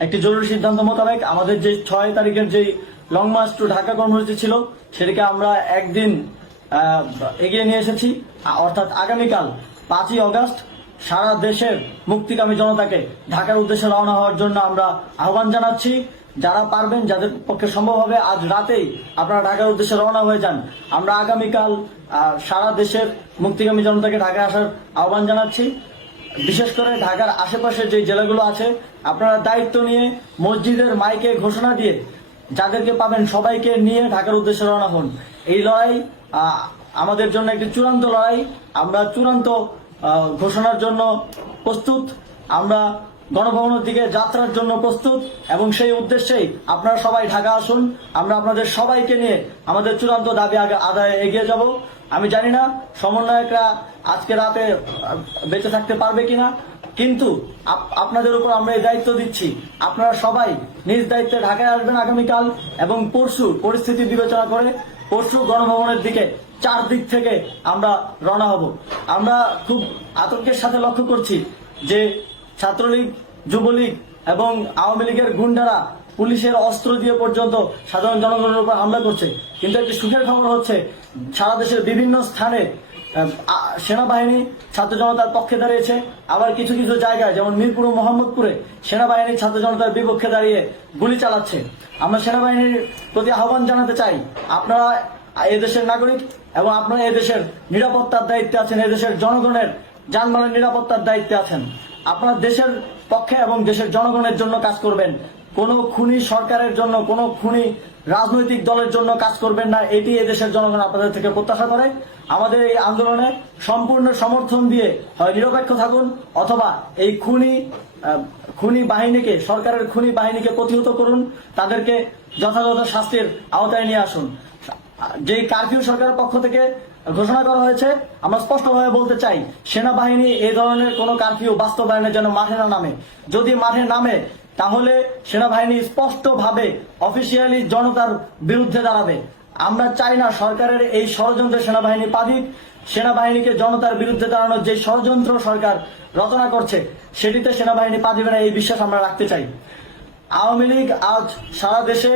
একটি জরুরি সিদ্ধান্ত মোতাবেক আমাদের যে 6 তারিখের যে লং মার্চ টু ঢাকা কর্মসূচি ছিল সেটাকে আমরা একদিন এগিয়ে নিয়ে এসেছি। অর্থাৎ আগামীকাল 5ই আগস্ট সারা দেশের মুক্তিকামী জনতাকে ঢাকার উদ্দেশ্যে রওনা হওয়ার জন্য আমরা আহ্বান জানাচ্ছি। যারা পারবেন, যাদের পক্ষে সম্ভব হবে, আজ রাতেই আপনারা ঢাকার উদ্দেশ্যে রওনা হয়ে যান। আমরা আগামীকাল সারা দেশের মুক্তিকামী জনতাকে ঢাকায় আসার আহ্বান জানাচ্ছি। বিশেষ করে ঢাকার আশেপাশের যে জেলাগুলো আছে, আপনারা দায়িত্ব নিয়ে মসজিদের মাইকে ঘোষণা দিয়ে যাদেরকে পাবেন সবাইকে নিয়ে ঢাকার উদ্দেশ্যে রওনা হন। এই লড়াই আমাদের জন্য একটি চূড়ান্ত লড়াই। আমরা চূড়ান্ত ঘোষণার জন্য প্রস্তুত। আমরা গণভবনের দিকে যাত্রার জন্য প্রস্তুত এবং সেই উদ্দেশ্যেই আপনারা সবাই ঢাকা আসুন। আমরা আপনাদের সবাইকে নিয়ে আমাদের চূড়ান্ত দাবি আদায়ে এগিয়ে যাব। আমি জানি না সমন্বয়করা আজকে রাতে বেঁচে থাকতে পারবে কিনা, কিন্তু আপনাদের উপর আমরা এই দায়িত্ব দিচ্ছি। আপনারা সবাই নিজ দায়িত্বে ঢাকায় আসবেন আগামীকাল এবং পরশু পরিস্থিতি বিবেচনা করে পরশু গণভবনের দিকে 4 দিক থেকে আমরা রওনা হব। আমরা খুব আতঙ্কের সাথে লক্ষ্য করছি যে ছাত্রলীগ, যুবলীগ এবং আওয়ামী লীগের গুন্ডারা পুলিশের অস্ত্র দিয়ে পর্যন্ত সাধারণ জনগণের উপর হামলা করছে। কিন্তু একটি সুখের খবর হচ্ছে, সারা দেশের বিভিন্ন স্থানে সেনাবাহিনী ছাত্র জনতার পক্ষে দাঁড়িয়েছে। আবার কিছু কিছু জায়গায় যেমন মিরপুর ও মোহাম্মদপুরে সেনাবাহিনী ছাত্র জনতার বিপক্ষে দাঁড়িয়ে গুলি চালাচ্ছে। আমরা সেনাবাহিনীর প্রতি আহ্বান জানাতে চাই, আপনারা এদেশের নাগরিক এবং আপনারা এদেশের নিরাপত্তার দায়িত্বে আছেন, এদেশের জনগণের যানবাহনের নিরাপত্তার দায়িত্বে আছেন। আপনারা দেশের পক্ষে এবং দেশের জনগণের জন্য কাজ করবেন। কোনো খুনি সরকারের জন্য, কোনো খুনি রাজনৈতিক দলের জন্য কাজ করবেন না। এটি এদেশের জনগণ আপনাদের থেকে প্রত্যাশা করে। আমাদের এই আন্দোলনে সম্পূর্ণ সমর্থন দিয়ে হয় নিরপেক্ষ থাকুন, অথবা এই খুনি বাহিনীকে, সরকারের খুনি বাহিনীকে প্রতিহত করুন, তাদেরকে যথাযথ শাস্তির আওতায় নিয়ে আসুন। যে কারফিউ সরকারের পক্ষ থেকে ঘোষণা করা হয়েছে, আমরা স্পষ্টভাবে বলতে চাই, সেনাবাহিনী এই ধরনের কোনো কারফিউ বাস্তবায়নের জন্য মাঠে না নামে। যদি মাঠে নামে তাহলে সেনাবাহিনী স্পষ্টভাবে অফিসিয়ালি জনতার বিরুদ্ধে দাঁড়াবে। আমরা চাই না সরকারের এই ষড়যন্ত্রে সেনাবাহিনী পা দিক। সেনাবাহিনীকে জনতার বিরুদ্ধে দাঁড়ানোর যে ষড়যন্ত্র সরকার রচনা করছে সেটিতে সেনাবাহিনী পা দিবে না, এই বিশ্বাস আমরা রাখতে চাই। আওয়ামী লীগ আজ সারা দেশে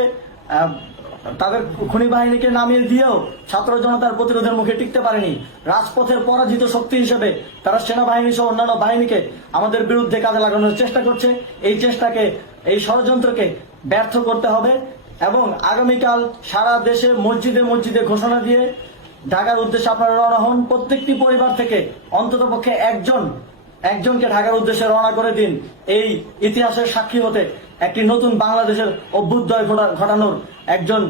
তাদের খুনি বাহিনীকে নামিয়ে দিয়েও ছাত্র জনতার প্রতিরোধের মুখে টিকতে পারেনি। রাজপথের পরাজিত শক্তি হিসেবে তারা সেনাবাহিনী সহ অন্যান্য বাহিনীকে আমাদের বিরুদ্ধে কাজে লাগানোর চেষ্টা করছে। এই চেষ্টাকে, এই ষড়যন্ত্রকে ব্যর্থ করতে হবে এবং আগামীকাল সারা দেশে মসজিদে মসজিদে ঘোষণা দিয়ে ঢাকার উদ্দেশ্যে আপনারা রওনা হন। প্রত্যেকটি পরিবার থেকে অন্ততপক্ষে একজনকে ঢাকার উদ্দেশ্যে রওনা করে দিন, এই ইতিহাসের সাক্ষী হতে, একটি নতুন বাংলাদেশের অভ্যুদয় ঘটানোর একজন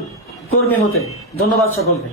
কর্মী হতে। ধন্যবাদ সকলকে।